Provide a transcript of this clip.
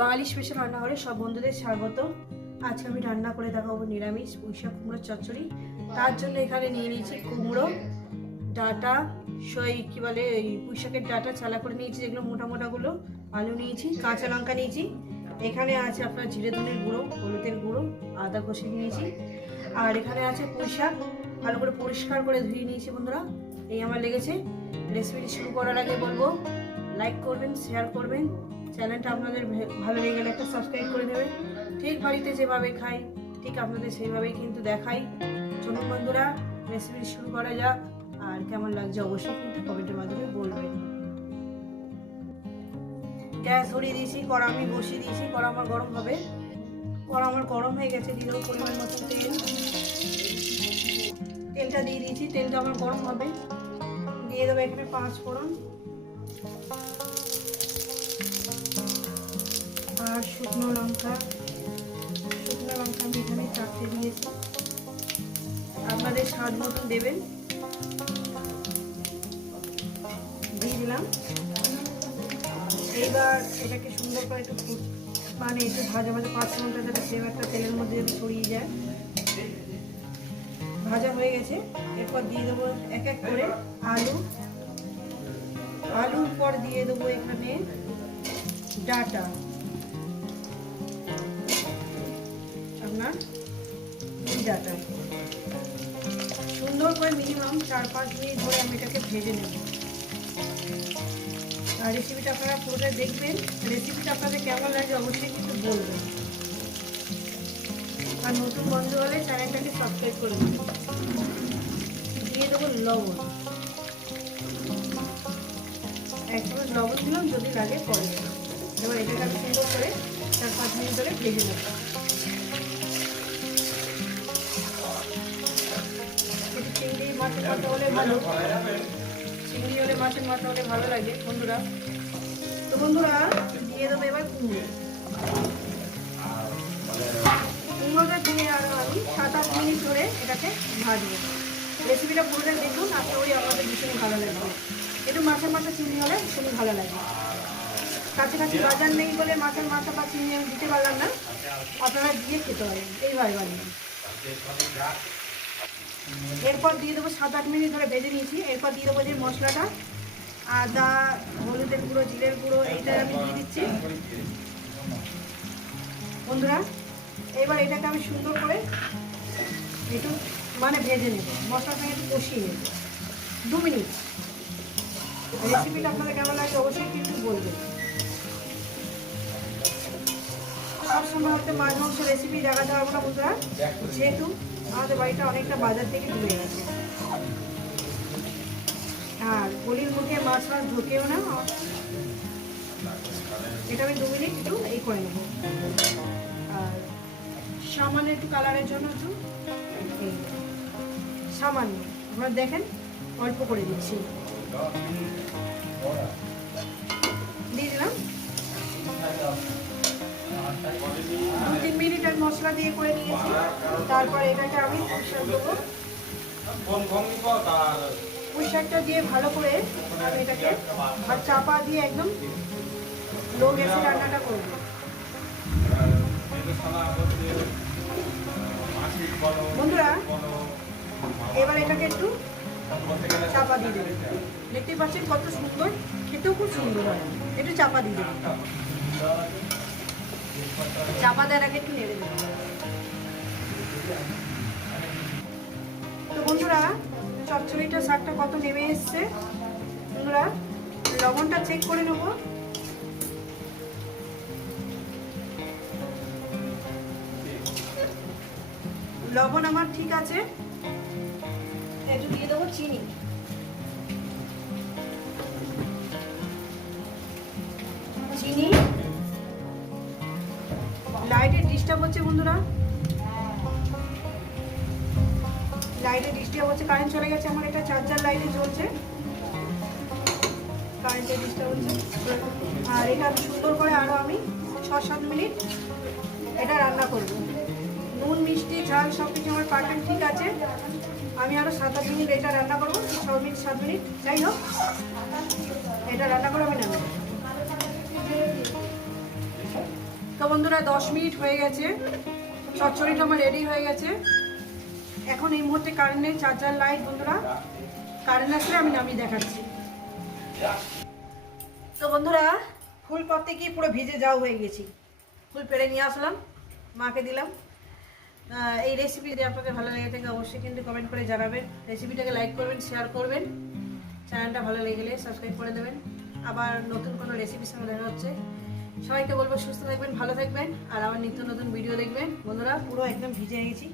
বাঙালি special রান্নাঘরে সব বন্ধুদের স্বাগত। আজকে আমি রান্না করে দেখাবো নিরামিষ পুঁইশাক, কুমড়োর চচ্চড়ি। তার জন্য এখানে নিয়ে নিয়েছি কুমড়ো, ডাটা, সই কি বলে, এই পুঁইশাকের ডাটা চালা করে নিয়েছি, যেগুলো মোটা মোটাগুলো। আলু নিয়েছি, কাঁচা লঙ্কা নিয়েছি। এখানে আছে আপনার জিরে ধনের গুঁড়ো, হলুদের গুঁড়ো, আদা কষে নিয়েছি। আর এখানে আছে পুঁইশাক, ভালো করে পরিষ্কার করে ধুয়ে নিয়েছি বন্ধুরা। এই আমার লেগেছে। রেসিপিটি শুরু করার আগে বলব লাইক করবেন শেয়ার করবেন। চ্যানেলটা আপনাদের ভালো লেগে গেলে একটা সাবস্ক্রাইব করে দেবেন। ঠিক বাড়িতে যেভাবে খাই, ঠিক আপনাদের সেইভাবেই কিন্তু দেখাই। চলুন বন্ধুরা রেসিপি শুরু করা যাক। আর কেমন লাগছে অবশ্যই কিন্তু কমেন্টের মাধ্যমে বলবেন। গ্যাস ধরিয়ে দিয়েছি, কড়া আমি বসিয়ে দিয়েছি, কড়া আমার গরম হবে। কড়া আমার গরম হয়ে গেছে দেবো পরিমাণ মতো তেল। তেলটা দিয়ে দিয়েছি, তেলটা আমার গরম হবে। দিয়ে দেবো এখানে পাঁচ ফোড়ন। আর শুকনো লঙ্কা শুকনো লঙ্কা আমি এখানে চারটে দিয়েছি। আপনাদের স্বাদ মতন দেবেন। দিয়ে দিলাম। এইবার এটাকে সুন্দর করে একটু মানে একটু ভাজা ভাজা পাঁচ ঘণ্টা যাতে ফ্লেভারটা তেলের মধ্যে যদি ছড়িয়ে যায়। ভাজা হয়ে গেছে। এরপর দিয়ে দেবো এক এক করে আলু। আলুর পর দিয়ে দেবো এখানে ডাটা। এই সুন্দর করে মিনিমাম চার, পাঁচ মিনিট ধরে আমি এটাকে ভেজে নেব। আর রেসিপিটা আপনারা পুরোটা দেখবেন। রেসিপিটা আপনাদের কেমন লাগে অবশ্যই কিন্তু বলবেন। আর নতুন বন্ধু হলে চ্যানেলটাকে সাবস্ক্রাইব করে দেবেন দিয়ে দেবো লবণ। এক চামচ লবণ দিলাম, যদি লাগে পরে। এবার এটাকে আমি সুন্দর করে চার, পাঁচ মিনিট ধরে ভেজে নেব। মাছের মাথা হলে ভালো। চিংড়ি হলে মাছের মাথা হলে ভালো লাগে, বন্ধুরা। তো বন্ধুরা, দিয়ে দেবো এবার কুমড়ো। কুমড়োটা দিয়ে আরও আমি সাত আট মিনিট ধরে এটাকে ভাজবো। রেসিপিটা পুরোটা দেখুন, আশা করি আমাদের ভীষণই ভালো লাগবে। একটু মাছের মাথা চিংড়ি হলে ভীষণই ভালো লাগে। কাছাকাছি বাজার নেই বলে মাছের মাথা বা চিংড়ি আমি দিতে পারলাম না। আপনারা দিয়ে খেতে পারেন, এইভাবে বানিয়ে এরপর দিয়ে দেবো সাত আট মিনিট ধরে ভেজে নিয়েছি। এরপর দিয়ে দেবো যে মশলাটা, আদা, হলুদের গুঁড়ো, জিরের গুঁড়ো, এইটা আমি দিয়ে দিচ্ছি। বন্ধুরা, এবার এটাকে আমি সুন্দর করে একটু মানে ভেজে নেব। মশলার সঙ্গে একটু কষিয়ে নেব। দু মিনিট। রেসিপিটা আপনাদের কেমন লাগে অবশ্যই কিন্তু বলবেন। সবসময় হয়তো মাছ, মাংস রেসিপি দেখাতে পারব না বন্ধুরা। যেহেতু আমাদের বাড়িটা অনেকটা বাজার থেকে দূরে গেছে। আর গলির মুখে মাছ মাছ ঢোকেও না। এটা আমি দু মিনিট একটু এই করে নেব। আর সামান্য একটু কালারের জন্য একটু সামান্য। আপনারা দেখেন, অল্প করে দিচ্ছি। মশলা দিয়ে করে নিয়েছি। তারপর এটাকে আমি পুঁইশাক দেবো পুঁইশাকটা দিয়ে ভালো করে আমি এটাকে আর চাপা দিয়ে একদম লো গ্যাসে রান্নাটা করব। বন্ধুরা, এবার এটাকে একটু চাপা দিয়ে দেবেন দেখতেই পাচ্ছেন কত সুন্দর, খেতেও খুব সুন্দর হয়। একটু চাপা দিয়ে দেবেন চাপা দেওয়ার আগে একটু নেড়ে দেবেন চচ্চড়িটা শাকটা কত নেমে এসছে? বন্ধুরা লবণটা চেক করে নেব। লবণ আমার ঠিক আছে। একটু দিয়ে দেবো চিনি। চিনি। লাইটের ডিস্টার্ব হচ্ছে বন্ধুরা। লাইটের ডিস্টার্ব হচ্ছে কারেন্ট চলে গেছে, আমার এটা চার্জার লাইটে চলছে। কারেন্টের ডিস্টার্ব হচ্ছে। আর এটা সুন্দর করে আরও আমি ছ সাত মিনিট এটা রান্না করব। নুন, মিষ্টি, ঝাল সব কিছু আমার পারফেক্ট ঠিক আছে। আমি আরও সাত আট মিনিট এটা রান্না করব, ছ মিনিট, সাত মিনিট। যাই হোক, এটা রান্না করে আমি নেব। বন্ধুরা, দশ মিনিট হয়ে গেছে। চচ্চড়িটা আমার রেডি হয়ে গেছে। এখন এই মুহূর্তে কারেন্ট নেই চার্জার লাইট বন্ধুরা। কারেন্ট আসলে আমি নামিয়ে দেখাচ্ছি। তো বন্ধুরা, ফুল করতে গিয়ে পুরো ভিজে যাও হয়ে গেছি? ফুল পেড়ে নিয়ে আসলাম, মাকে দিলাম। এই রেসিপি যদি আপনাদের ভালো লেগে থাকে, অবশ্যই কিন্তু কমেন্ট করে জানাবেন। রেসিপিটাকে লাইক করবেন শেয়ার করবেন। চ্যানেলটা ভালো লেগে গেলে সাবস্ক্রাইব করে দেবেন। আবার নতুন কোনো রেসিপির সঙ্গে দেখা হচ্ছে। সবাইকে বলব সুস্থ থাকবেন, ভালো থাকবেন। আর আমার নিত্য নতুন ভিডিও দেখবেন। বন্ধুরা, পুরো একদম ভিজে গেছি।